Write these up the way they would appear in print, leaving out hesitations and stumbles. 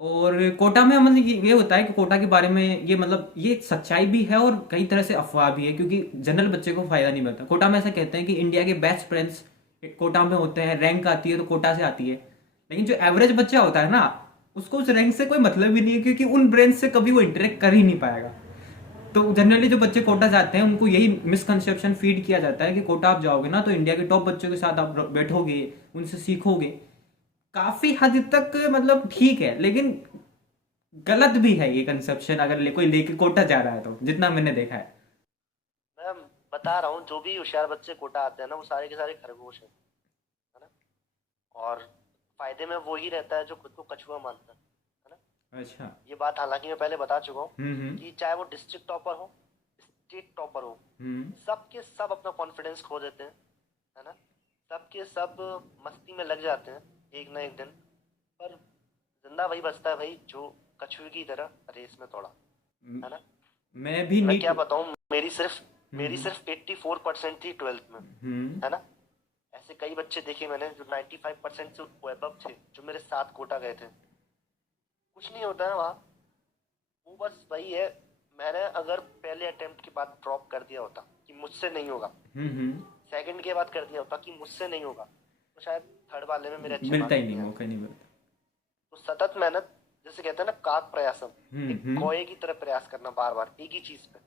और कोटा में मतलब ये होता है कि कोटा के बारे में ये मतलब ये सच्चाई भी है और कई तरह से अफवाह भी है, क्योंकि जनरल बच्चे को फायदा नहीं मिलता। कोटा में ऐसा कहते हैं कि इंडिया के बेस्ट फ्रेंड्स कोटा में होते हैं, रैंक आती है तो कोटा से आती है। लेकिन जो एवरेज बच्चा होता है ना, उसको उस रैंक से कोई मतलब ही नहीं है, क्योंकि उन ब्रेन से कभी वो इंटरेक्ट कर ही नहीं पाएगा। तो जनरली जो बच्चे कोटा जाते हैं उनको यही मिसकंसेप्शन फीड किया जाता है कि कोटा आप जाओगे ना तो इंडिया के टॉप बच्चों के साथ आप बैठोगे, उनसे सीखोगे। काफी हद तक मतलब ठीक है, लेकिन गलत भी है ये कंसेप्शन, अगर कोई लेके कोटा जा रहा है तो, जितना मैंने देखा है। मैं बता रहा हूँ, जो भी होशियार बच्चे कोटा आते हैं ना, वो सारे के सारे खरगोश है ना। और फायदे में वो ही रहता है जो खुद को कछुआ मानता है ना। अच्छा। ये बात हालांकि मैं पहले बता चुका हूँ हम्म। कि चाहे वो डिस्ट्रिक्ट टॉपर हो, स्टेट टॉपर हो, हम्म। सबके सब अपना कॉन्फिडेंस खो देते हैं, है ना। सबके सब मस्ती में लग जाते हैं एक ना एक दिन, पर जिंदा वही बचता है भाई जो कछुए की तरह रेस में दौड़ा, हम्म, है ना। मैं भी मैं नीट। क्या बताऊं, मेरी हम्म। सिर्फ 84% थी ट्वेल्थ में, हम्म। है ना। ऐसे कई बच्चे देखे मैंने जो 95% से अबव थे, जो मेरे साथ कोटा गए थे। कुछ नहीं होता है वहाँ, वो बस वही है। मैंने अगर पहले अटेम्प्ट के बाद ड्रॉप कर दिया होता कि मुझसे नहीं होगा, हम्म। सेकंड के बाद कर दिया होता कि मुझसे नहीं होगा, तो शायद थर्ड वाले में मेरे अच्छे मिलता ही मार्क्स नहीं, नहीं मौका आते। नहीं मिलता। तो सतत मेहनत, जैसे कहते हैं ना, काक प्रयासम, एक हम्म। कोए की तरह प्रयास करना बार बार एक ही चीज पे,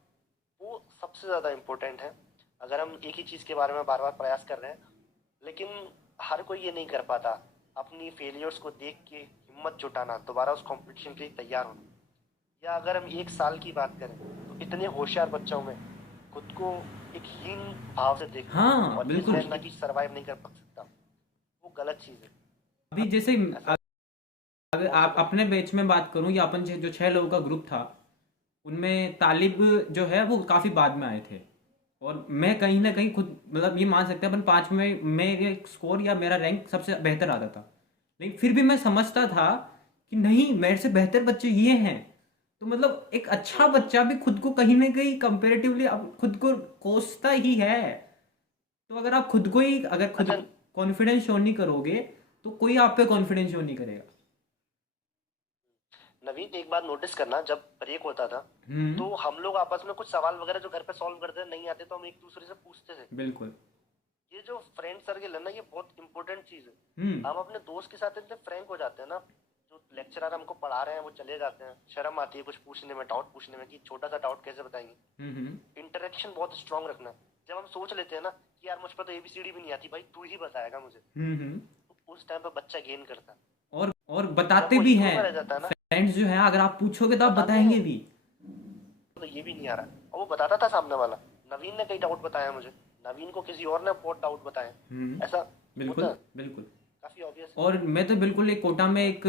वो सबसे ज्यादा इम्पोर्टेंट है। अगर हम एक ही चीज के बारे में बार बार प्रयास कर रहे हैं, लेकिन हर कोई ये नहीं कर पाता, अपनी फेलियर्स को देख के हिम्मत जुटाना, दोबारा उस कंपटीशन के लिए तैयार होना। या अगर हम एक साल की बात करें, तो इतने होशियार बच्चों में खुद को एक हीन भाव से देखना हाँ और ये बिल्कुल। सोचना कि सरवाइव नहीं कर सकता, वो गलत चीज है। अभी अब जैसे ऐसा अगर बहुत से आप बच्चे। अपने बैच में बात करूं या अपन जो 6 लोगों का ग्रुप था, उनमें तालिब जो है वो काफ़ी बाद में आए थे। और मैं कहीं ना कहीं खुद मतलब ये मान सकते हैं अपन 5 में मेरे स्कोर या मेरा रैंक सबसे बेहतर आता था। लेकिन फिर भी मैं समझता था कि नहीं, मेरे से बेहतर बच्चे ये हैं। तो मतलब एक अच्छा हम्म। बच्चा भी खुद को कहीं ना कहीं कंपेरेटिवली अब खुद को कोसता ही है। तो अगर आप खुद को ही अगर खुद अच्छा कॉन्फिडेंस शो नहीं करोगे तो कोई आप पे कॉन्फिडेंस शो नहीं करेगा। नवीन, एक बात नोटिस करना, जब ब्रेक होता था हम्म। तो हम लोग आपस में कुछ सवाल वगैरह जो घर पे सॉल्व करते थे नहीं आते, तो हम एक दूसरे से पूछते थे। बिल्कुल। ये जो फ्रेंड सर्किल है ना, ये बहुत इंपॉर्टेंट चीज है। हम्म। हम अपने दोस्त के साथ इतने फ्रैंक हो जाते हैं ना, जो लेक्चरर हमको पढ़ा रहे हैं वो चले जाते हैं, शर्म आती है कुछ पूछने में, डाउट पूछने में, कि छोटा सा डाउट कैसे बताएंगे। हम्म। इंटरेक्शन बहुत स्ट्रांग रखना है। जब हम सोच लेते हैं ना कि यार मुझ पर तो एबीसीडी भी नहीं आती, भाई तू ही बताएगा मुझे, हम्म। तो उस टाइम पर बच्चा गेन करता है। और जब बताते वो भी ईगो हैं। में रह जाता है ना, फ्रेंड्स जो हैं अगर आप पूछोगे तो आप बताते बताएंगे हैं भी। तो ये भी नहीं आ रहा, और वो बताता था सामने वाला। नवीन ने कई डाउट बताया मुझे, नवीन को किसी और ने बहुत डाउट बताए, हम्म। ऐसा होता बिल्कुल है। बिल्कुल। काफी ऑब्वियस है। और मैं तो बिल्कुल एक कोटा में एक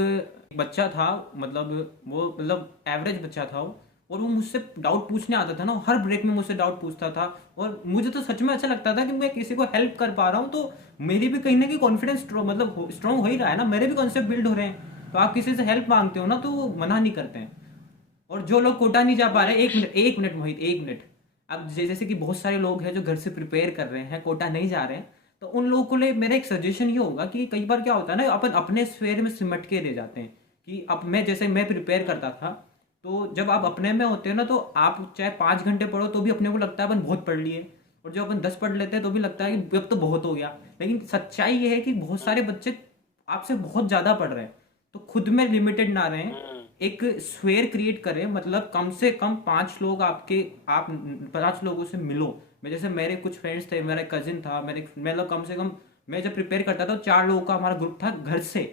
बच्चा था, मतलब वो मतलब एवरेज बच्चा था वो। और वो मुझसे डाउट पूछने आता था ना, हर ब्रेक में मुझसे डाउट पूछता था। और मुझे तो सच में अच्छा लगता था कि मैं किसी को हेल्प कर पा रहा हूँ, तो मेरी भी कहीं ना कहीं कॉन्फिडेंस मतलब स्ट्रांग हो ही रहा है ना, मेरे भी कॉन्सेप्ट बिल्ड हो रहे हैं। तो आप किसी से हेल्प मांगते हो ना तो वो मना नहीं करते हैं। और जो लोग कोटा नहीं जा पा वो रहे, एक एक मिनट मोहित, एक मिनट। अब जैसे कि बहुत सारे लोग हैं जो घर से प्रिपेयर कर रहे हैं, कोटा नहीं जा रहे हैं। तो उन लोगों को लिए मेरा एक सजेशन ये होगा कि कई बार क्या होता है ना, अपन अपने स्फेयर में सिमट के रह जाते हैं। कि अब मैं जैसे मैं प्रिपेयर हम्म, करता था, तो जब आप अपने में होते हो ना तो आप चाहे 5 घंटे पढ़ो तो भी अपने को लगता है अपन बहुत पढ़ लिए। और जब अपन 10 पढ़ लेते हैं तो भी लगता है हम्म, कि अब तो बहुत हो गया। लेकिन सच्चाई ये है कि बहुत सारे हम्म, बच्चे आपसे बहुत ज़्यादा पढ़ रहे हैं। तो खुद में लिमिटेड ना रहें, हम्म, एक स्फेयर क्रिएट करें, मतलब कम से कम 5 लोग आपके, आप 5 लोगों से मिलो। मैं जैसे मेरे कुछ फ्रेंड्स थे, मेरा कजिन था, मेरे मतलब कम से कम मैं जब प्रिपेयर करता था तो 4 लोगों का हमारा ग्रुप था घर से,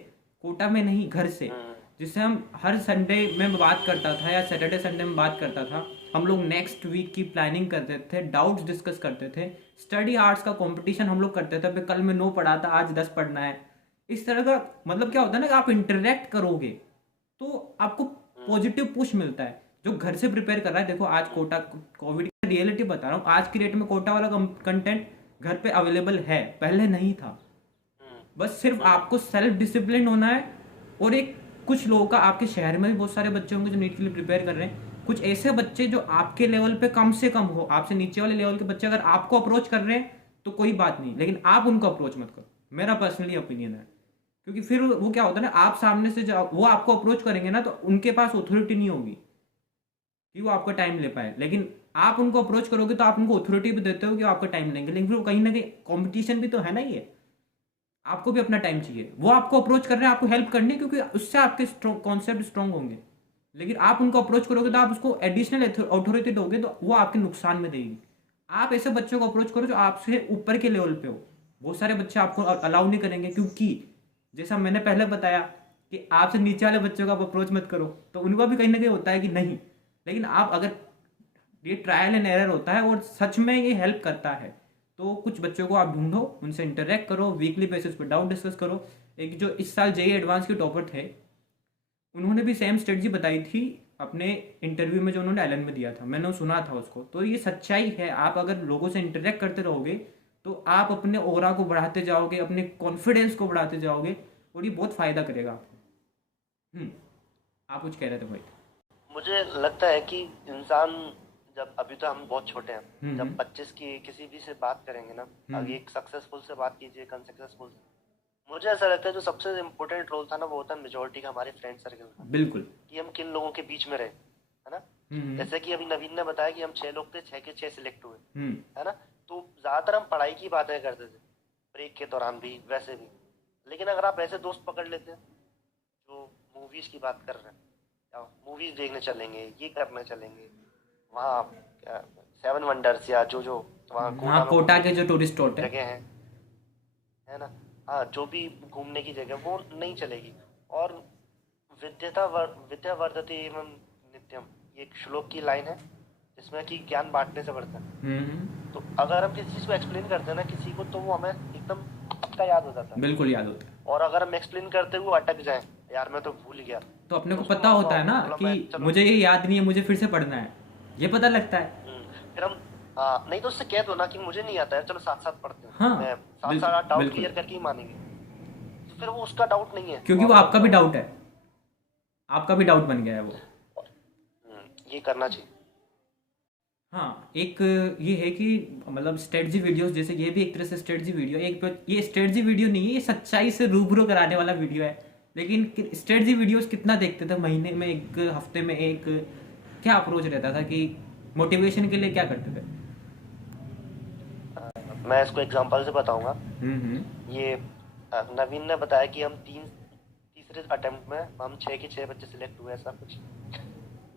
कोटा में नहीं, घर से। हम्म, जिससे हम हर संडे में बात करता था या सैटरडे संडे में बात करता था। हम लोग नेक्स्ट वीक की प्लानिंग करते थे, डाउट्स डिस्कस करते थे। स्टडी आर्ट्स का कंपटीशन हम लोग करते थे, कल मैं 9 पढ़ा था, आज 10 पढ़ना है। इस तरह का मतलब क्या होता है ना कि आप इंटरेक्ट करोगे तो आपको हम्म, पॉजिटिव पुश मिलता है। जो घर से प्रिपेयर कर रहा है, देखो आज हम्म, कोटा, कोविड की रियलिटी बता रहा हूँ, आज की डेट में कोटा वाला कंटेंट घर पे अवेलेबल है, पहले नहीं था। हम्म, बस सिर्फ हम्म, आपको सेल्फ डिसिप्लिन होना है। और एक कुछ लोगों का आपके शहर में भी बहुत सारे बच्चे होंगे जो नीट के लिए प्रिपेयर कर रहे हैं, कुछ ऐसे बच्चे जो आपके लेवल पे कम से कम हो, आपसे नीचे वाले लेवल के बच्चे अगर आपको अप्रोच कर रहे हैं तो कोई बात नहीं, लेकिन आप उनको अप्रोच मत करो। मेरा पर्सनली ओपिनियन है। क्योंकि फिर वो क्या होता है ना, आप सामने से जब वो आपको अप्रोच करेंगे ना, तो उनके पास अथॉरिटी नहीं होगी कि वो आपका टाइम ले पाए। लेकिन आप उनको अप्रोच करोगे तो आप उनको अथॉरिटी भी देते हो कि वो आपका टाइम लेंगे, लेकिन फिर वो कहीं ना कहीं कंपटीशन भी तो है ना ये। आपको भी अपना टाइम चाहिए, वो आपको अप्रोच कर रहे हैं आपको हेल्प करनी, क्योंकि उससे आपके कॉन्सेप्ट स्ट्रॉन्ग होंगे। लेकिन आप उनको अप्रोच करोगे तो आप उसको एडिशनल अथॉरिटी दोगे तो वो आपके नुकसान में देगी। आप ऐसे बच्चों को अप्रोच करो जो आपसे ऊपर के लेवल पे हो। बहुत सारे बच्चे आपको अलाउ नहीं करेंगे, क्योंकि जैसा मैंने पहले बताया कि आपसे नीचे वाले बच्चों को आप अप्रोच मत करो, तो उनका भी कहीं ना कहीं होता है कि नहीं। लेकिन आप अगर, ये ट्रायल एंड एरर होता है और सच में ये हेल्प करता है, तो कुछ बच्चों को आप ढूंढो, उनसे इंटरेक्ट करो, वीकली बेसिस पे डाउट डिस्कस करो। एक जो इस साल जेई एडवांस के टॉपर थे, उन्होंने भी सेम स्ट्रेटजी बताई थी अपने इंटरव्यू में जो उन्होंने एलन में दिया था, मैंने सुना था उसको। तो ये सच्चाई है, आप अगर लोगों से इंटरेक्ट करते रहोगे तो आप अपने ओरा को बढ़ाते जाओगे, अपने कॉन्फिडेंस को बढ़ाते जाओगे, और ये बहुत फायदा करेगा आपको। आप कुछ कह रहे थे भाई? मुझे लगता है कि इंसान, जब अभी तो हम बहुत छोटे हैं, हम्म। जब 25 की किसी भी से बात करेंगे ना, आगे एक सक्सेसफुल से बात कीजिए, एक अनसक्सेसफुल से, मुझे ऐसा लगता है जो सबसे इम्पोर्टेंट रोल था ना, वो होता है मेजोरिटी का, हमारे फ्रेंड सर्कल का, बिल्कुल। कि हम किन लोगों के बीच में रहे, है ना। हम्म। जैसे कि अभी नवीन ने बताया कि हम 6 लोग थे, 6 के 6 सिलेक्ट हुए, हम्म। है ना। तो ज्यादातर हम पढ़ाई की बातें करते थे, ब्रेक के दौरान भी, वैसे भी। लेकिन अगर आप ऐसे दोस्त पकड़ लेते हैं जो मूवीज की बात कर रहे हैं, या मूवीज देखने चलेंगे, ये करने चलेंगे वहाँ, क्या, 7 वंडर्स, या जो जो वहाँ हाँ, कोटा में कोटा घूमने के की जो टूरिस्ट स्पॉट है। जगह है ना, हाँ, जो भी घूमने की जगह, वो नहीं चलेगी। और विद्या वर्धते एवं नित्यम, ये एक श्लोक की लाइन है, जिसमें कि ज्ञान बांटने से बढ़ता है। हम्म। तो अगर हम किसी चीज को एक्सप्लेन करते हैं ना किसी को, तो वो हमें एकदम पक्का याद हो जाता है। बिल्कुल याद होता है। और अगर हम एक्सप्लेन करते हुए अटक जाए, यार मैं तो भूल गया, तो अपने फिर को उसको पता मान लो होता है ना बोला कि मैं, चलो। मुझे ये याद नहीं है, मुझे फिर से पढ़ना है, ये पता लगता है। फिर हम, हाँ, नहीं तो उससे कह दो ना कि मुझे नहीं आता है, चलो साथ साथ पढ़ते हैं, हाँ, मैं साथ बिल्कुल साथ डाउट बिल्कुल। क्लियर करके ही मानेंगे। तो फिर वो उसका डाउट नहीं है, वो क्योंकि वो आपका आपका भी भी डाउट है। डाउट है, आपका भी डाउट बन गया है वो। ये करना चाहिए। हाँ, एक ये है कि मतलब स्ट्रेटजी वीडियोस, जैसे ये भी एक तरह से स्ट्रेटजी वीडियो, ये स्ट्रेटजी वीडियो नहीं है, ये सच्चाई से रूबरू कराने वाला वीडियो है। लेकिन स्ट्रेटजी वीडियोस कितना देखते थे, महीने में एक, हफ्ते में एक? क्या अप्रोच रहता था कि मोटिवेशन के लिए क्या करते थे? मैं इसको एग्जांपल से बताऊंगा। हम्म। ये नवीन ने बताया कि हम तीसरे अटेम्प्ट में हम 6 के 6 बच्चे सिलेक्ट हुए, ऐसा कुछ।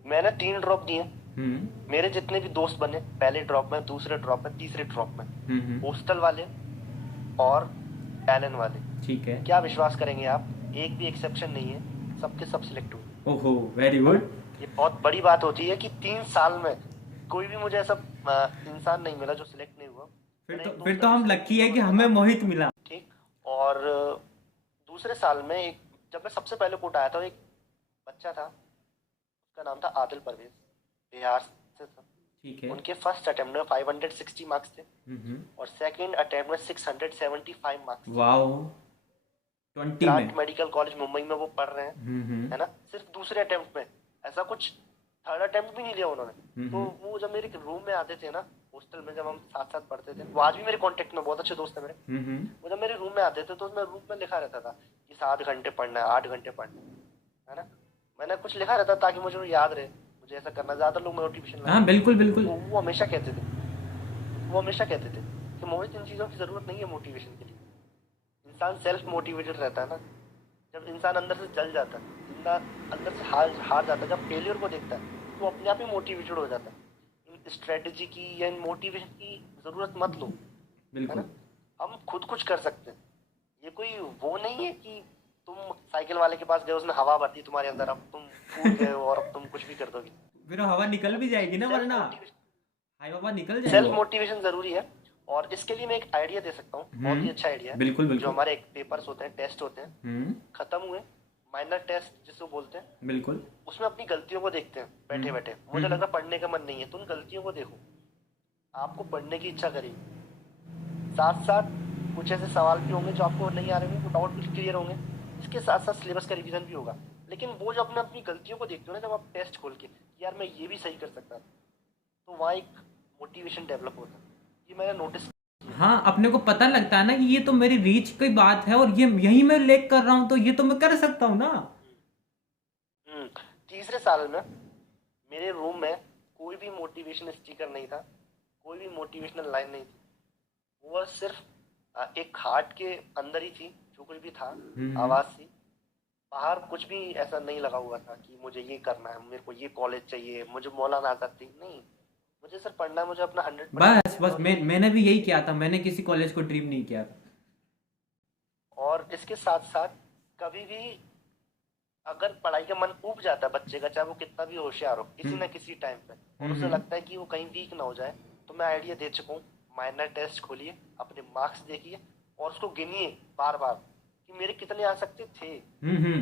मैंने 3 ड्रॉप दिए। हम्म। मेरे जितने भी दोस्त बने, पहले ड्रॉप में, दूसरे ड्रॉप में, तीसरे ड्रॉप में, हम्म। हॉस्टल वाले और एलन वाले, ठीक है। क्या विश्वास करेंगे आप, एक भी एक्सेप्शन नहीं है, सबके सब सिलेक्ट हुए, ओहो, वेरी है ना। गुड। ये बहुत बड़ी बात होती है कि 3 साल में कोई भी मुझे ऐसा इंसान नहीं मिला जो सिलेक्ट नहीं हुआ। मैंने एक फिर दोस्त तो अभी हम सिलेक्ट लकी हुआ, है कि मैं हमें बता दूं, मोहित मिला। ठीक। और दूसरे साल में एक, जब मैं सबसे पहले कोटा आया था, एक बच्चा था, उसका नाम था आदिल परवेज, बिहार से था। ठीक है। उनके फर्स्ट अटेम्प्ट में 560 मार्क्स थे, हम्म। और सेकंड अटेम्प्ट में 675 मार्क्स थे। वाओ, 20 में। ग्रांट मेडिकल कॉलेज मुंबई में वो पढ़ रहे हैं, हम्म। है ना, सिर्फ दूसरे अटेम्प्ट में। ऐसा कुछ थर्ड अटेम्प्ट भी नहीं लिया उन्होंने। तो वो जब मेरे रूम में आते थे ना, हॉस्टल में जब हम साथ साथ पढ़ते थे, वो आज भी मेरे कांटेक्ट में बहुत अच्छे दोस्त है मेरे। हम्म। वो जब मेरे रूम में आते थे तो उसमें रूम में लिखा रहता था कि 7 घंटे पढ़ना है, 8 घंटे पढ़ना है ना। मैंने कुछ लिखा रहता ताकि मुझे याद रहे, मुझे ऐसा करना। ज्यादा लोग मोटिवेशन हाँ, बिल्कुल बिल्कुल। वो हमेशा कहते थे, वो हमेशा कहते थे कि मोहित, इन चीज़ों की ज़रूरत नहीं है मोटिवेशन के लिए। इंसान सेल्फ मोटिवेटेड रहता है ना। जब इंसान अंदर से जल जाता है, इंसान अंदर से हार हार जाता है, जब फेलियर को देखता है, तो अपने आप ही मोटिवेटेड हो जाता है। इन स्ट्रेटजी की या इन मोटिवेशन की ज़रूरत मत लो, है ना। बिल्कुल। हम खुद कुछ कर सकते हैं। ये कोई वो नहीं है कि तुम साइकिल वाले के पास गए, उसने हवा भर दी तुम्हारे अंदर, अब तुम कूद गए हो और अब तुम कुछ भी कर दोगे। फिर हवा निकल भी जाएगी ना, सेल्फ वरना मोटिवेशन, हाई हवा निकल जाएगी सेल्फ वो। मोटिवेशन जरूरी है। और इसके लिए मैं एक आइडिया दे सकता हूँ, बहुत ही अच्छा आइडिया है। बिल्कुल जो बिल्कुल। हमारे पेपर्स होते हैं, टेस्ट होते हैं, हम्म। खत्म हुए, माइनर टेस्ट जिसको बोलते हैं, बिल्कुल। उसमें अपनी गलतियों को देखते हैं बैठे बैठे। मुझे लग रहा पढ़ने का मन नहीं है, तो उन गलतियों को देखो, आपको पढ़ने की इच्छा करेगी। साथ साथ कुछ ऐसे सवाल भी होंगे जो आपको नहीं आ रहे होंगे, वो डाउट भी क्लियर होंगे। इसके साथ साथ सिलेबस का रिवीजन भी होगा। लेकिन वो जब अपने अपनी गलतियों को देखते हो ना, जब आप टेस्ट खोल के, यार मैं ये भी सही कर सकता था, तो वहाँ एक मोटिवेशन डेवलप होता है। ये मैंने नोटिस। हाँ, अपने को पता लगता है ना कि ये तो मेरी रीच की बात है और ये यही मैं लेक कर रहा हूँ, तो ये तो मैं कर सकता हूँ ना। हम्म। तीसरे साल में मेरे रूम में कोई भी मोटिवेशन स्टिकर नहीं था, कोई भी मोटिवेशनल लाइन नहीं थी। वो सिर्फ एक हार्ट के अंदर ही थी, जो कुछ भी था हम्म। आवाज थी। बाहर कुछ भी ऐसा नहीं लगा हुआ था कि मुझे ये करना है, मेरे को ये कॉलेज चाहिए, मुझे मौलाना आजाद थी नहीं। मुझे सिर्फ पढ़ना है, मुझे अपना 100% बस देना है बस और यही। मैंने भी यही किया था, मैंने किसी कॉलेज को ड्रीम नहीं किया था। और इसके साथ साथ कभी भी अगर पढ़ाई का मन उब जाता है बच्चे का, चाहे वो कितना भी होशियार हो, किसी हम्म। ना किसी टाइम पे, और उसे हम्म। लगता है कि वो कहीं वीक ना हो जाए, तो मैं आइडिया दे चुका हूँ। माइनर टेस्ट खोलिए, अपने मार्क्स देखिए और उसको गिनिए बार बार कि मेरे कितने आ सकते थे। हम्म।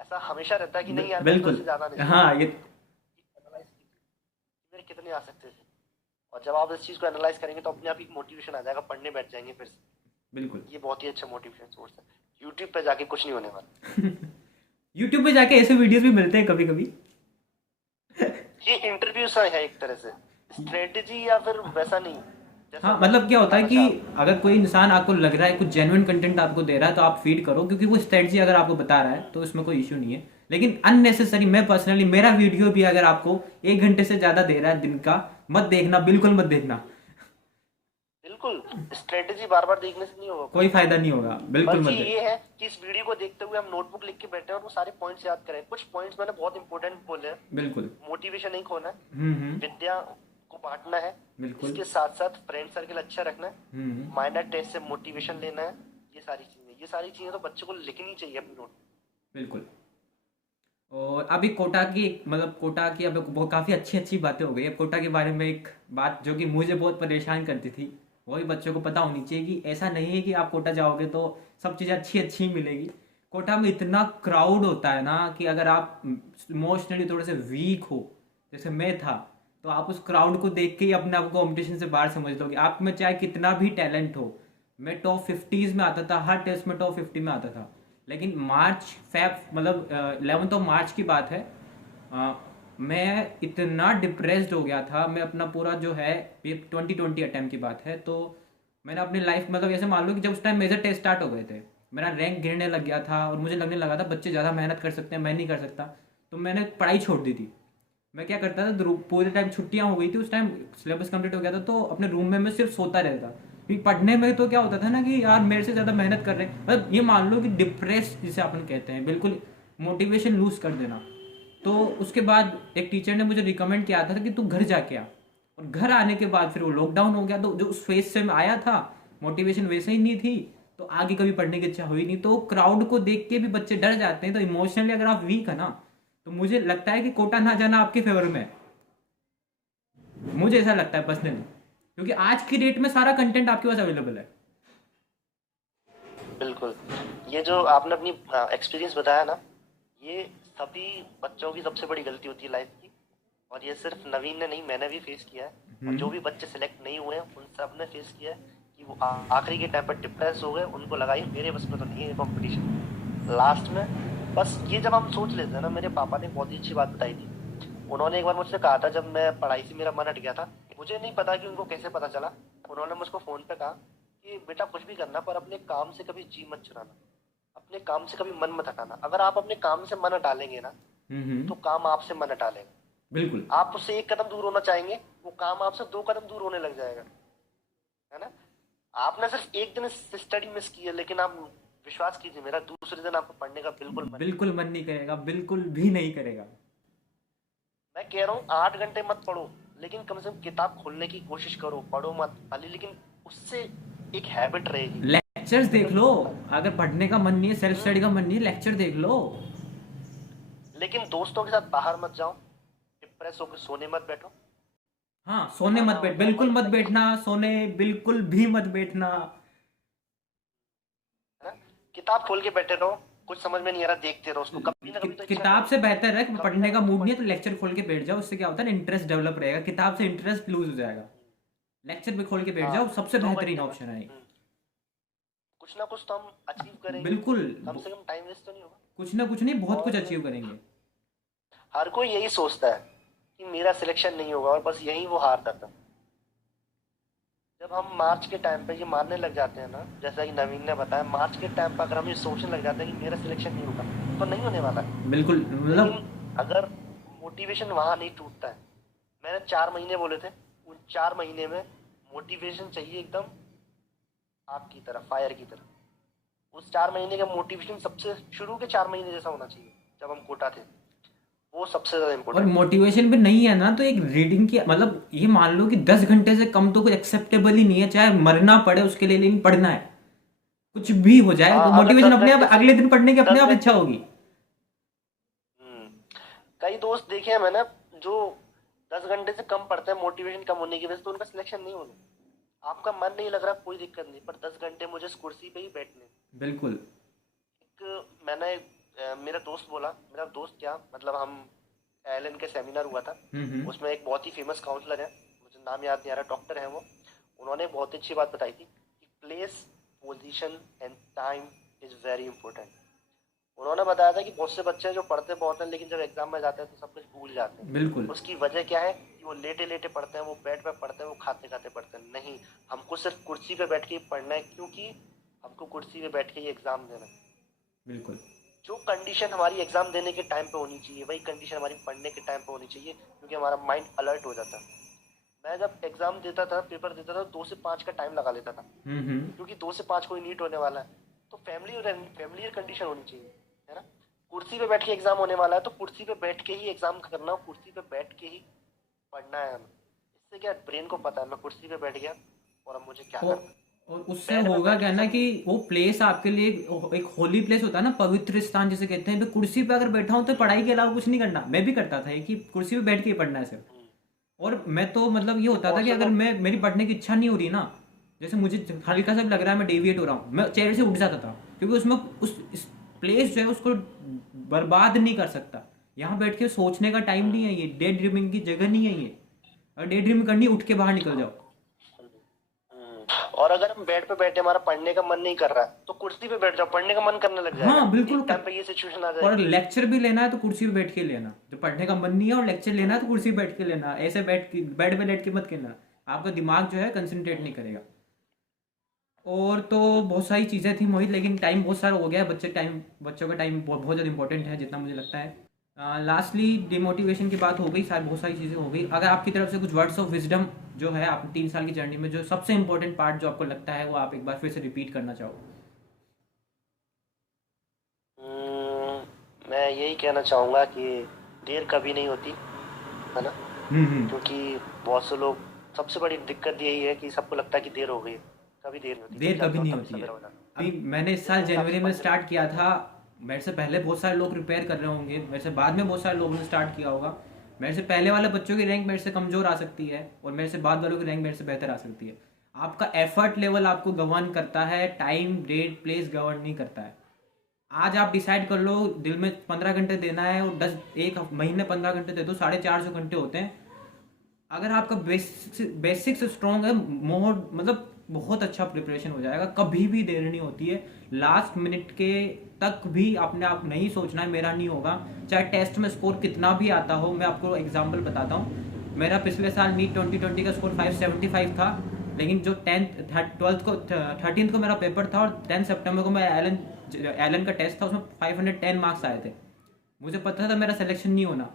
ऐसा हमेशा रहता है कि नहीं यार मेरे तो बिल्कुल। इससे ज्यादा नहीं चाहिए। हाँ ये। एनालाइज कीजिए कि मेरे कितने आ सकते थे, और जब आप इस चीज को एनालाइज करेंगे तो अपने आप ही मोटिवेशन आ जाएगा, पढ़ने बैठ जाएंगे फिर से। बिल्कुल। ये बहुत ही अच्छा मोटिवेशन सोर्स है। यूट्यूब पे जाके कुछ नहीं होने वाला। यूट्यूब पे जाके ऐसे वीडियोस भी मिलते हैं कभी कभी। ये इंटरव्यू सा है एक तरह से, स्ट्रेटेजी या फिर वैसा नहीं जैसा हाँ, मैं मतलब क्या होता है बताना कि चाह रहा हूँ। अगर कोई इंसान आपको लग रहा है कुछ जेन्युइन कंटेंट आपको दे रहा है तो आप फीड करो, क्योंकि वो स्ट्रेटजी अगर आपको बता रहा है हम्म, तो इसमें कोई इश्यू नहीं है। लेकिन अननेसेसरी, मैं पर्सनली, मेरा वीडियो भी अगर आपको 1 घंटे से ज्यादा दे रहा है दिन का, मत देखना, बिल्कुल मत देखना। बिल्कुल। स्ट्रेटेजी बार बार देखने से नहीं होगा कोई कुछ। फायदा नहीं होगा, बिल्कुल बल्कि मत देख। ये है कि इस वीडियो को देखते हुए हम नोटबुक लिख के बैठे हैं और वो सारे पॉइंट्स याद करें। कुछ पॉइंट्स मैंने बहुत इंपॉर्टेंट बोले हैं। बिल्कुल। मोटिवेशन नहीं खोना है, हम्म। विद्या को बांटना है, बिल्कुल। इसके साथ साथ फ्रेंड सर्कल अच्छा रखना है, हम्म। माइनर टेस्ट से मोटिवेशन लेना है। ये सारी चीजें तो बच्चे को लिखनी चाहिए अपनी नोट। बिल्कुल। और अभी कोटा की, मतलब कोटा की अब बहुत काफ़ी अच्छी अच्छी बातें हो गई। अब कोटा के बारे में एक बात जो कि मुझे बहुत परेशान करती थी, वो भी बच्चों को पता होनी चाहिए कि ऐसा नहीं है कि आप कोटा जाओगे तो सब चीज़ें अच्छी अच्छी ही मिलेगी। कोटा में इतना क्राउड होता है ना कि अगर आप इमोशनली थोड़े से वीक हो, जैसे मैं था, तो आप उस क्राउड को देख के ही अपने आप को कॉम्पिटिशन से बाहर समझ लोगे। आप में चाहे कितना भी टैलेंट हो, मैं टॉप 50s में आता था, हर टेस्ट में टॉप 50 में आता था। लेकिन मार्च फैब, मतलब 11 मार्च की बात है, अ, मैं इतना डिप्रेस्ड हो गया था। मैं अपना पूरा जो है, ये 2020 अटैम्प्ट की बात है, तो मैंने अपनी लाइफ, मतलब ऐसे मान लो कि जब उस टाइम मेजर टेस्ट स्टार्ट हो गए थे, मेरा रैंक गिरने लग गया था और मुझे लगने लगा था बच्चे ज़्यादा मेहनत कर सकते हैं, मैं नहीं कर सकता। तो मैंने पढ़ाई छोड़ दी थी। मैं क्या करता था, पूरे टाइम छुट्टियां हो गई थी उस टाइम, सिलेबस कंप्लीट हो गया था, तो अपने रूम में मैं सिर्फ सोता रहता। क्योंकि पढ़ने में तो क्या होता था ना कि यार मेरे से ज़्यादा मेहनत कर रहे हैं, मतलब ये मान लो कि डिप्रेस जिसे अपन कहते हैं, बिल्कुल मोटिवेशन लूज कर देना। तो उसके बाद एक टीचर ने मुझे रिकमेंड किया था कि तू घर जाके आ। और घर आने के बाद फिर वो लॉकडाउन हो गया, तो जो उस फेज से मैं आया था, मोटिवेशन वैसे ही नहीं थी, तो आगे कभी पढ़ने की इच्छा हुई नहीं। तो क्राउड को देख के भी बच्चे डर जाते हैं, तो इमोशनली अगर आप वीक है ना, तो मुझे लगता है कि कोटा ना जाना आपके फेवर में है। मुझे ऐसा लगता है पर्सनली, क्योंकि आज की डेट में सारा कंटेंट आपके पास अवेलेबल है। बिल्कुल। ये जो आपने अपनी एक्सपीरियंस बताया ना, ये सभी बच्चों की सबसे बड़ी गलती होती है लाइफ की। और ये सिर्फ नवीन ने नहीं, मैंने भी फेस किया है। और जो हम्म। भी बच्चे सिलेक्ट नहीं हुए हैं उन सब ने फेस किया है कि वो आखिरी के टाइम पर डिप्रेस हो गए। उनको लगा ये मेरे बस में तो नहीं है कंपटीशन लास्ट में। बस ये जब हम सोच लेते हैं ना, मेरे पापा ने बहुत ही अच्छी बात बताई थी। उन्होंने एक बार मुझसे कहा था, जब मैं पढ़ाई से मेरा मन हट गया था, मुझे नहीं पता कि उनको कैसे पता चला। उन्होंने मुझको फ़ोन पे कहा कि बेटा कुछ भी करना पर अपने काम से कभी जी मत चुराना, अपने काम से कभी मन मत हटाना। अगर आप अपने काम से मन हटा लेंगे ना, तो काम आपसे मन हटा लेगा। बिल्कुल। आप उससे एक कदम दूर होना चाहेंगे, वो काम आपसे 2 कदम दूर होने लग जाएगा। है ना? आपने सिर्फ एक दिन स्टडी मिस की है, लेकिन आप विश्वास कीजिए मेरा, दूसरे दिन आपको पढ़ने का बिल्कुल मन नहीं बिल्कुल करेगा। मन नहीं करेगा, बिल्कुल भी नहीं करेगा। मैं कह रहा हूँ 8 घंटे मत पढ़ो, लेकिन कम से कम किताब खोलने की कोशिश करो। पढ़ो मत खाली, लेकिन उससे एक हैबिट रहेगी। लेक्चर्स कभी देख कभी लो। अगर पढ़ने का मन नहीं है, सेल्फ हम्म, स्टडी का मन नहीं है, लेक्चर देख लो। लेकिन दोस्तों के साथ बाहर मत जाओ, डिप्रेस होकर सोने मत बैठो। हाँ, सोने मत बनाना बैठ, अपना बिल्कुल मन मत फ्रेश। बैठना सोने, बिल्कुल भी मत बैठना। है ना? किताब खोल के बैठे रहो, कुछ समझ में नहीं आ रहा देखते रहो उसको, कभी ना कभी तो इच्छा किताब से करेगी। बेहतर है कि कभी ना पढ़ने का कभी तो मूड नहीं है तो पढ़नी लेक्चर खोल के बैठ जाओ। उससे क्या होता है ना, इंटरेस्ट डेवलप रहेगा, किताब से इंटरेस्ट लूज हो जाएगा। लेक्चर भी खोल के बैठ हाँ, जाओ, सबसे दो बेहतरीन घंटे में ऑप्शन है। कुछ ना कुछ तो हम अचीव करेंगे। बिल्कुल। कम से कम टाइम वेस्ट तो नहीं होगा। कुछ ना कुछ नहीं, बहुत कुछ और अचीव करेंगे। हर कोई यही सोचता है कि मेरा सिलेक्शन नहीं होगा, और बस यही वो हार जाता है। जब हम मार्च के टाइम पे ये मानने लग जाते हैं ना, जैसा कि नवीन ने बताया, मार्च के टाइम पर अगर हम ये सोचने लग जाते हैं कि मेरा सिलेक्शन नहीं होगा, तो नहीं होने वाला है। बिल्कुल मतलब। लेकिन अगर मोटिवेशन वहां नहीं टूटता है, मैंने 4 महीने बोले थे, उन 4 महीने में मोटिवेशन चाहिए एकदम आग की तरह, फायर की तरह। उस 4 महीने का मोटिवेशन सबसे शुरू के 4 महीने जैसा होना चाहिए जब हम कोटा थे, वो सबसे ज्यादा और इम्पोर्टेंट है। मोटिवेशन भी नहीं है ना, तो एक रीडिंग की मतलब ये मान लो कि 10 घंटे से कम तो कुछ एक्सेप्टेबल ही नहीं है, चाहे मरना पड़े उसके लिए, लेकिन पढ़ना है। कुछ भी हो जाए, हाँ, अगर मोटिवेशन दस अपने आप घंटे से अगले दिन पढ़ने की अपने दस आप घंटे इच्छा होगी। हम्म, कई दोस्त देखे हैं मैंने जो 10 घंटे से कम पढ़ते हैं मोटिवेशन कम होने की वजह से, तो उनका सिलेक्शन नहीं होना। आपका मन नहीं लग रहा, कोई दिक्कत नहीं, पर 10 घंटे मुझे इस कुर्सी पे ही बैठने। बिल्कुल। एक मैंने मेरा दोस्त बोला, मेरा दोस्त क्या मतलब, हम एलन के सेमिनार हुआ था, हम्म। उसमें एक बहुत ही फेमस काउंसलर है, मुझे नाम याद नहीं आ रहा, डॉक्टर है वो। उन्होंने बहुत अच्छी बात बताई थी कि place, position and time is very important. उन्होंने बताया था कि बहुत से बच्चे हैं जो पढ़ते बहुत हैं, लेकिन जब एग्जाम में जाते हैं तो सब कुछ भूल जाते हैं। बिल्कुल। उसकी वजह क्या है कि वो लेटे लेटे पढ़ते हैं, वो बेड पे पढ़ते हैं, वो खाते खाते पढ़ते हैं। नहीं, हमको सिर्फ कुर्सी पे बैठ के ही पढ़ना है, क्योंकि हमको कुर्सी पे बैठ के ही एग्जाम देना है। बिल्कुल। जो कंडीशन हमारी एग्जाम देने के टाइम पे होनी चाहिए, वही कंडीशन हमारी पढ़ने के टाइम पे होनी चाहिए, क्योंकि हमारा माइंड अलर्ट हो जाता है। मैं जब एग्जाम देता था, पेपर देता था, 2 से 5 का टाइम लगा लेता था, हम्म। क्योंकि 2 से 5 कोई नीट होने वाला है, तो फैमिली कंडीशन होनी चाहिए, है ना। कुर्सी पे बैठ के एग्जाम होने वाला है, तो कुर्सी पे बैठ के ही एग्जाम करना, कुर्सी पे बैठ के ही पढ़ना है हमें। इससे क्या, ब्रेन को पता है मैं कुर्सी पे बैठ गया और अब मुझे क्या और करना है। और उससे बेड पे होगा बैठ क्या के ना सब कि नहीं। वो प्लेस आपके लिए एक होली प्लेस होता है ना, पवित्र स्थान जिसे कहते हैं। तो कुर्सी पे अगर बैठा हूँ तो हम्म, पढ़ाई के अलावा कुछ नहीं करना। मैं भी करता था ये कि कुर्सी पे बैठ के ही पढ़ना है सिर्फ। हम्म। और मैं तो मतलब ये क्योंकि होता था बहुत कि से अगर लोग मैं मेरी पढ़ने की इच्छा नहीं हो रही ना, जैसे मुझे हल्का सा भी लग रहा है मैं डेविएट हो रहा हूँ, मैं चेयर से उठ जाता था, क्योंकि उसमें उस प्लेस जो है उसको बर्बाद नहीं कर सकता। यहाँ बैठ के सोचने का टाइम नहीं हम्म, है, ये डे ड्रीमिंग की जगह नहीं है ये। अगर डे ड्रीमिंग करनी है, उठ के बाहर निकल जाओ। और अगर हम बेड पे बैठे, हमारा पढ़ने का मन नहीं कर रहा है, तो कुर्सी पे बैठ जाओ, पढ़ने का मन करने लग जाएगा। हाँ बिल्कुल। एक टाइम पे ये सिचुएशन आ और जाएगी। लेक्चर भी लेना है तो कुर्सी पे बैठ के लेना, जो पढ़ने का मन नहीं है और लेक्चर लेना है तो कुर्सी पे बैठ के लेना, ऐसे बैठ के बेड पे लेट के मत लेना। आपका दिमाग जो है कंसंट्रेट नहीं करेगा। और तो बहुत सारी चीज़ें थी मोहित, लेकिन टाइम बहुत सारा हो गया है। बच्चों का टाइम बहुत बहुत ज़्यादा इंपॉर्टेंट है जितना मुझे लगता है। लास्टली डिमोटिवेशन की बात हो गई, सारी बहुत सारी चीज़ें हो गई। अगर आपकी तरफ से कुछ वर्ड्स ऑफ विजडम जो है आप 3 साल की जर्नी में जो सबसे इंपॉर्टेंट पार्ट जो आपको लगता है, वो आप एक बार फिर से रिपीट करना चाहो। मैं यही कहना चाहूँगा कि देर कभी नहीं होती, है ना। हम्म। क्योंकि बहुत से लोग, सबसे बड़ी दिक्कत यही है कि सबको लगता है कि देर हो गई है। कभी देर नहीं होती, जब देर कभी जानना हो नहीं तभी होती है। सवेरा हो जाना। अभी मैंने इस जिस साल हिसाब से जनवरी में पढ़ते स्टार्ट रहो। किया था। मेरे से पहले बहुत सारे लोग प्रिपेयर कर रहे होंगे, मेरे से बाद में बहुत सारे लोगों ने स्टार्ट किया होगा। मेरे से पहले वाले बच्चों की रैंक मेरे से कमज़ोर आ सकती है, और मेरे से बाद वालों की रैंक मेरे से बेहतर आ सकती है। आपका एफर्ट लेवल आपको गवर्न करता है, टाइम डेट प्लेस गवर्न नहीं करता है। आज आप डिसाइड कर लो दिल में 15 घंटे देना है, और 1 महीने 15 घंटे दे दो, 450 घंटे होते हैं। अगर आपका बेसिक्स स्ट्रॉन्ग है, मोर मतलब बहुत अच्छा प्रिपरेशन हो जाएगा। कभी भी देर नहीं होती है। लास्ट मिनट के तक भी अपने आप नहीं सोचना है मेरा नहीं होगा, चाहे टेस्ट में स्कोर कितना भी आता हो। मैं आपको एग्जांपल बताता हूँ। मेरा पिछले साल नीट 2020 का स्कोर 575 था, लेकिन जो 13th को मेरा पेपर था, और 10 सितंबर को मैं एलन का टेस्ट था, उसमें 510 मार्क्स आए थे। मुझे पता था मेरा सिलेक्शन नहीं होना,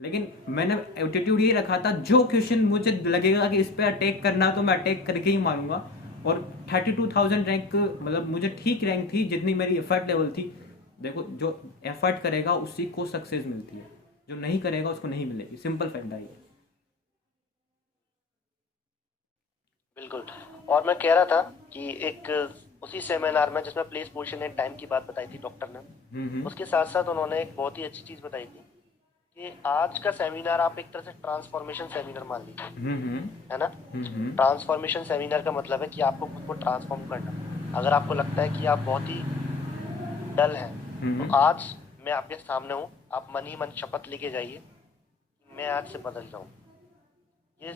लेकिन मैंने एटीट्यूड ये रखा था, जो क्वेश्चन मुझे लगेगा कि इस पर अटैक करना, तो मैं अटैक करके ही मारूंगा। और 32,000 रैंक मतलब मुझे ठीक रैंक थी जितनी मेरी एफर्ट लेवल थी। देखो, जो एफर्ट करेगा उसी को सक्सेस मिलती है, जो नहीं करेगा उसको नहीं मिलेगी। सिंपल फैक्ट है ये। बिल्कुल। और मैं कह रहा था कि एक उसी सेमिनार में जिसमें प्लेस, पोजीशन एंड टाइम की बात बताई थी डॉक्टर ने, हम्म। उसके साथ साथ उन्होंने एक बहुत ही अच्छी चीज़ बताई थी कि आज का सेमिनार आप एक तरह से ट्रांसफॉर्मेशन सेमिनार मान लीजिए, हम्म। है ना। हम्म। ट्रांसफॉर्मेशन सेमिनार का मतलब है कि आपको खुद को ट्रांसफॉर्म करना। अगर आपको लगता है कि आप बहुत ही डल हैं, तो हम्म। आज मैं आपके सामने हूँ, आप मन ही मन शपथ लेके जाइए कि मैं आज से बदल जाऊँ। ये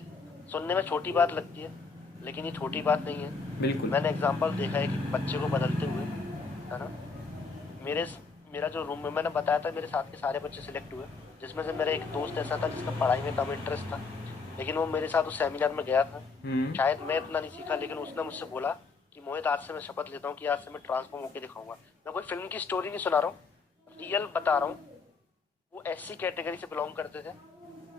सुनने में छोटी बात लगती है, लेकिन ये छोटी बात नहीं है। बिल्कुल। मैंने एग्जाम्पल देखा है कि बच्चे को बदलते हुए, है ना। मेरे मेरा जो रूम में, मैंने बताया था मेरे साथ के सारे बच्चे सिलेक्ट हुए, जिसमें से मेरा एक दोस्त ऐसा था जिसका पढ़ाई में कम इंटरेस्ट था। लेकिन वो मेरे साथ उस सेमिनार में गया था। हम्म। शायद मैं इतना नहीं सीखा, लेकिन उसने मुझसे बोला कि मोहित आज से मैं शपथ लेता हूँ कि आज से मैं ट्रांसफॉर्म होकर दिखाऊंगा। मैं कोई फिल्म की स्टोरी नहीं सुना रहा हूँ, रियल बता रहा हूँ। वो एससी कैटेगरी से बिलोंग करते थे,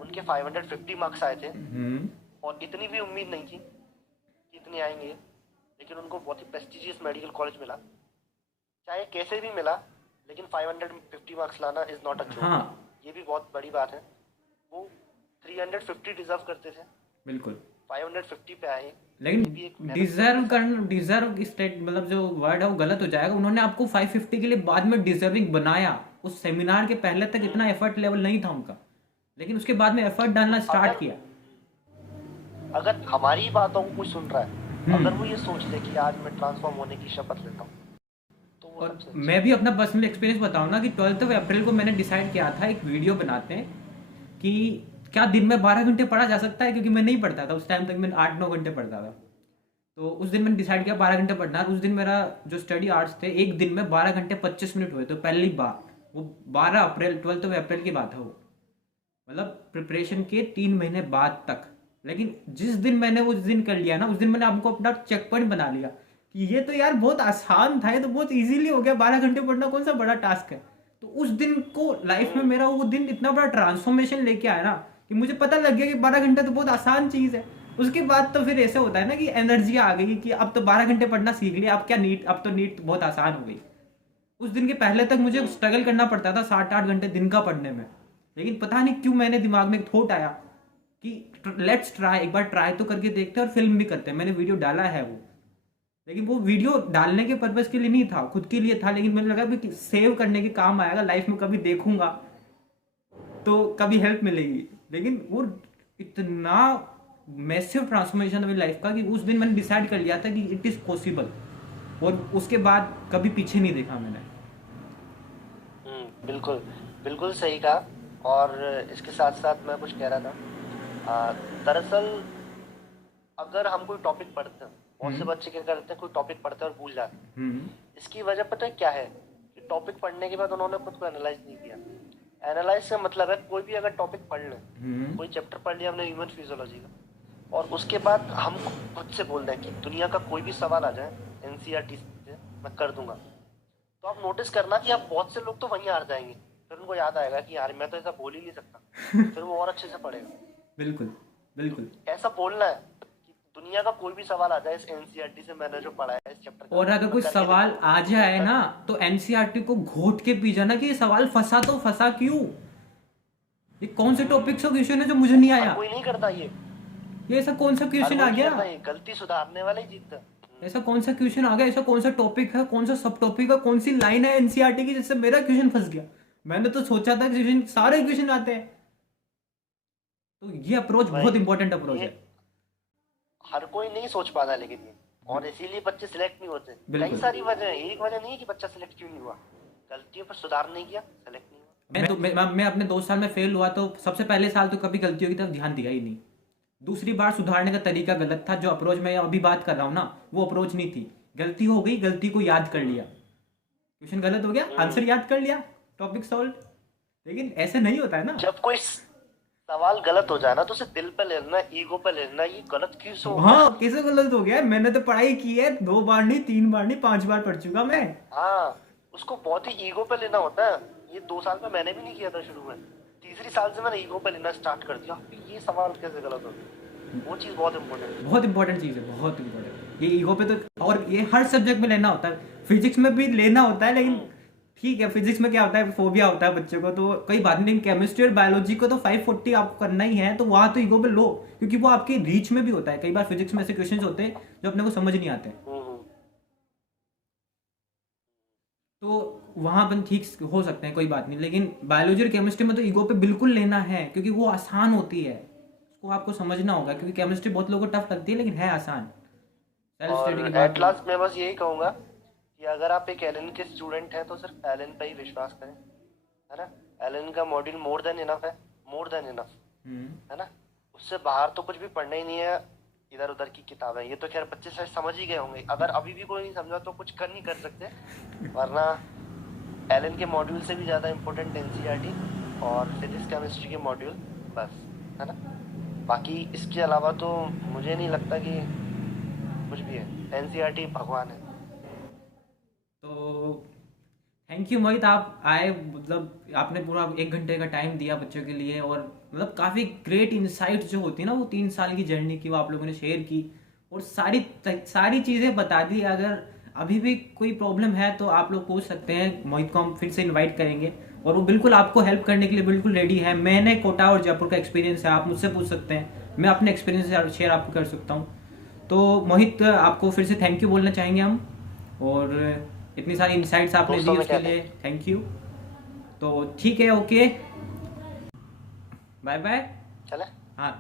उनके 550 मार्क्स आए थे हम्म। और इतनी भी उम्मीद नहीं थी कि इतने आएंगे, लेकिन उनको बहुत ही प्रेस्टिजियस मेडिकल कॉलेज मिला। चाहे कैसे भी मिला, लेकिन 550 मार्क्स लाना इज नॉट अ हाँ जोक। ये भी बहुत बड़ी बात है। वो 350 डिजर्व करते थे, बिल्कुल। 550 पे आए। लेकिन ये भी एक मेहनत करने का। डिजर्व स्टेट मतलब जो वर्ड है वो गलत हो जाएगा। उन्होंने आपको 550 के लिए बाद में डिजर्विंग बनाया। उस सेमिनार के पहले तक इतना एफर्ट लेवल नहीं था उनका, लेकिन उसके बाद में एफर्ट डालना स्टार्ट अगर किया। अगर हमारी बातों को कोई सुन रहा है, अगर हम्म। वो ये सोच ले कि आज मैं ट्रांसफॉर्म होने की शपथ लेता हूँ, तो वो और सबसे अच्छा मैं है। भी अपना पर्सनल एक्सपीरियंस बताऊँ ना कि 12 अप्रैल को मैंने डिसाइड किया था एक वीडियो बनाते हैं कि क्या दिन में 12 घंटे पढ़ा जा सकता है, क्योंकि मैं नहीं पढ़ता था उस टाइम तक। मैं 8-9 घंटे पढ़ता था। तो उस दिन मैंने डिसाइड किया 12 घंटे पढ़ना है। उस दिन मेरा जो स्टडी आवर्स थे, एक दिन में 12 घंटे 25 मिनट हुए। तो पहली बार वो 12 अप्रैल 12 अप्रैल की बात है वो, मतलब प्रिपरेशन के 3 महीने बाद तक। लेकिन जिस दिन मैंने उस दिन कर लिया ना, उस दिन मैंने आपको अपना चेक पॉइंट बना लिया कि ये तो यार बहुत आसान था, ये तो बहुत इजीली हो गया। 12 घंटे पढ़ना कौन सा बड़ा टास्क है। तो उस दिन को लाइफ में मेरा वो दिन इतना बड़ा ट्रांसफॉर्मेशन लेके आया ना कि मुझे पता लग गया कि 12 घंटे तो बहुत आसान चीज है। उसके बाद तो फिर ऐसे होता है ना कि एनर्जी आ गई कि अब तो 12 घंटे पढ़ना सीख लिया, अब क्या नीट, अब तो नीट बहुत आसान हो गई। उस दिन के पहले तक मुझे स्ट्रगल करना पड़ता था 7-8 घंटे दिन का पढ़ने में। लेकिन पता नहीं क्यों मैंने दिमाग में एक थॉट आया कि लेट्स ट्राई, एक बार ट्राई तो करके देखते हैं और फिल्म भी करते हैं। मैंने वीडियो डाला है वो, लेकिन वो वीडियो डालने के पर्पज के लिए नहीं था, खुद के लिए था। लेकिन मुझे लगा कि सेव करने के काम आएगा, लाइफ में कभी देखूंगा तो कभी हेल्प मिलेगी। लेकिन वो इतना मैसिव ट्रांसफॉर्मेशन मेरी लाइफ का कि उस दिन मैंने डिसाइड कर लिया था कि इट इज़ पॉसिबल। और उसके बाद कभी पीछे नहीं देखा मैंने। बिल्कुल, बिल्कुल सही कहा। और इसके साथ साथ मैं कुछ कह रहा था। दरअसल अगर हम कोई टॉपिक पढ़ते हैं, बहुत से बच्चे क्या करते हैं, कोई टॉपिक पढ़ते हैं और भूल जाते हैं। हम्म। इसकी वजह पता है क्या है? कि टॉपिक पढ़ने के बाद उन्होंने खुद को एनालाइज नहीं किया। एनालाइज का मतलब है कोई भी अगर टॉपिक पढ़ लें, कोई चैप्टर पढ़ लिया हमने ह्यूमन फिजियोलॉजी का, और उसके बाद हम खुद से बोल दें कि दुनिया का कोई भी सवाल आ जाए एनसीईआरटी से, मैं कर दूंगा, तो आप नोटिस करना कि आप बहुत से लोग तो वहीं हार जाएंगे। फिर उनको याद आएगा कि यार मैं तो ऐसा बोल ही नहीं सकता, फिर वो और अच्छे से पढ़ेगा। बिल्कुल बिल्कुल। ऐसा बोलना है कि दुनिया का कोई भी सवाल आ जाए इस एनसीईआरटी से, मैंने जो पढ़ा है इस चैप्टर का, और अगर मैं कोई करके सवाल दिखाऊंगा। आ जाए मैं ना तो एनसीईआरटी को घोट के पी जाना कि ये सवाल फंसा तो फंसा क्यों, ये कौन से टॉपिक का क्वेश्चन है जो मुझे नहीं हर आया, कोई नहीं करता ये, ये ऐसा कौन सा हर क्वेश्चन कोई आ नहीं गया, करता ये, गलती सुधारने वाला ही जीतता है। ऐसा कौन सा क्वेश्चन आ गया, ऐसा कौन सा टॉपिक है, कौन सा सब टॉपिक है, कौन सी लाइन है एनसीईआरटी की जिससे मेरा क्वेश्चन फंस गया। मैंने तो सोचा था कि क्वेश्चन सारे क्वेश्चन आते हैं। तो ये अप्रोच बहुत वही, इंपॉर्टेंट अप्रोच ये है। हर कोई नहीं सोच पाता, लेकिन ये, और इसीलिए बच्चे सिलेक्ट नहीं होते। कई बिल्कुल। सारी वजह है, एक वजह नहीं है कि बच्चा सिलेक्ट क्यों नहीं हुआ, गलतियों पर सुधार नहीं किया, सिलेक्ट नहीं हुआ। मैं अपने 2 साल में फेल हुआ तो सबसे पहले साल तो कभी गलतियों की तरफ ध्यान दिया ही नहीं। दूसरी बार सुधारने का तरीका गलत था। जो अप्रोच मैं अभी बात कर रहा हूँ ना, वो अप्रोच नहीं थी। गलती हो गई, गलती को याद कर लिया, क्वेश्चन गलत हो गया, आंसर याद कर लिया, टॉपिक सॉल्व। लेकिन ऐसे नहीं होता है ना। जब कोई सवाल गलत हो जाए ना, तो उसे दिल पे ले लेना, ईगो पे ले लेना, ये गलत क्यों से हो गया। हाँ, कैसे गलत हो गया, मैंने तो पढ़ाई की है, 2 बार नहीं, 3 बार नहीं, 5 बार पढ़ चुका मैं। हाँ, उसको बहुत ही ईगो पे लेना होता है। ये 2 साल में मैंने भी नहीं किया था शुरू में, तीसरी साल से मैंने ईगो पे लेना स्टार्ट कर दिया, ये सवाल कैसे गलत हो गया। वो चीज बहुत इंपॉर्टेंट है। बहुत इंपॉर्टेंट चीज़ है, बहुत इंपॉर्टेंट। ये ईगो पे तो, और ये हर सब्जेक्ट में लेना होता है, फिजिक्स में भी लेना होता है। लेकिन ठीक है, फिजिक्स में क्या होता है, फोबिया होता है बच्चे को, तो कोई बात नहीं। केमिस्ट्री और बायोलॉजी को तो 540 आपको करना ही है, तो वहां तो ईगो पे लो, क्योंकि वो आपके रीच में भी होता है। कई बार फिजिक्स में ऐसे क्वेश्चंस होते हैं जो अपने को समझ नहीं आते, तो वहां अपन ठीक हो सकते हैं, कोई बात नहीं। लेकिन बायोलॉजी और केमिस्ट्री में तो ईगो पे बिल्कुल लेना है, क्योंकि वो आसान होती है, उसको आपको समझना होगा। क्योंकि केमिस्ट्री बहुत लोगों को टफ लगती है, लेकिन है आसान। सेल्फ स्टडी की और बात एट लास्ट मैं बस यही कहूंगा कि अगर आप एक एलन के स्टूडेंट हैं तो सिर्फ एलन पे ही विश्वास करें, है ना। एलन का मॉड्यूल मोर देन इनफ है, मोर देन इनफ, है ना। उससे बाहर तो कुछ भी पढ़ना ही नहीं है, इधर उधर की किताबें। ये तो खैर बच्चे शायद समझ ही गए होंगे, अगर अभी भी कोई नहीं समझा तो कुछ कर नहीं कर सकते, वरना एलन के मॉड्यूल से भी ज़्यादा इम्पोर्टेंट एनसीईआरटी और फिजिक्स केमिस्ट्री के मॉड्यूल, बस, है ना। बाकी इसके अलावा तो मुझे नहीं लगता कि कुछ भी है। एनसीईआरटी भगवान है। तो थैंक यू मोहित, आप आए, मतलब आपने पूरा 1 घंटे का टाइम दिया बच्चों के लिए, और मतलब काफ़ी ग्रेट इंसाइट्स जो होती है ना वो 3 साल की जर्नी की, वो आप लोगों ने शेयर की और सारी सारी चीज़ें बता दी। अगर अभी भी कोई प्रॉब्लम है तो आप लोग पूछ सकते हैं, मोहित को हम फिर से इनवाइट करेंगे और वो बिल्कुल आपको हेल्प करने के लिए बिल्कुल रेडी है। मैंने कोटा और जयपुर का एक्सपीरियंस है, आप मुझसे पूछ सकते हैं, मैं अपने एक्सपीरियंस शेयर आपको कर सकता हूँ। तो मोहित, आपको फिर से थैंक यू बोलना चाहेंगे हम, और इतनी सारी इंसाइट्स आपने दी दोस्तों में उसके क्या लिए थैंक थैंक यू। तो ठीक है, ओके, बाय बाय। चले।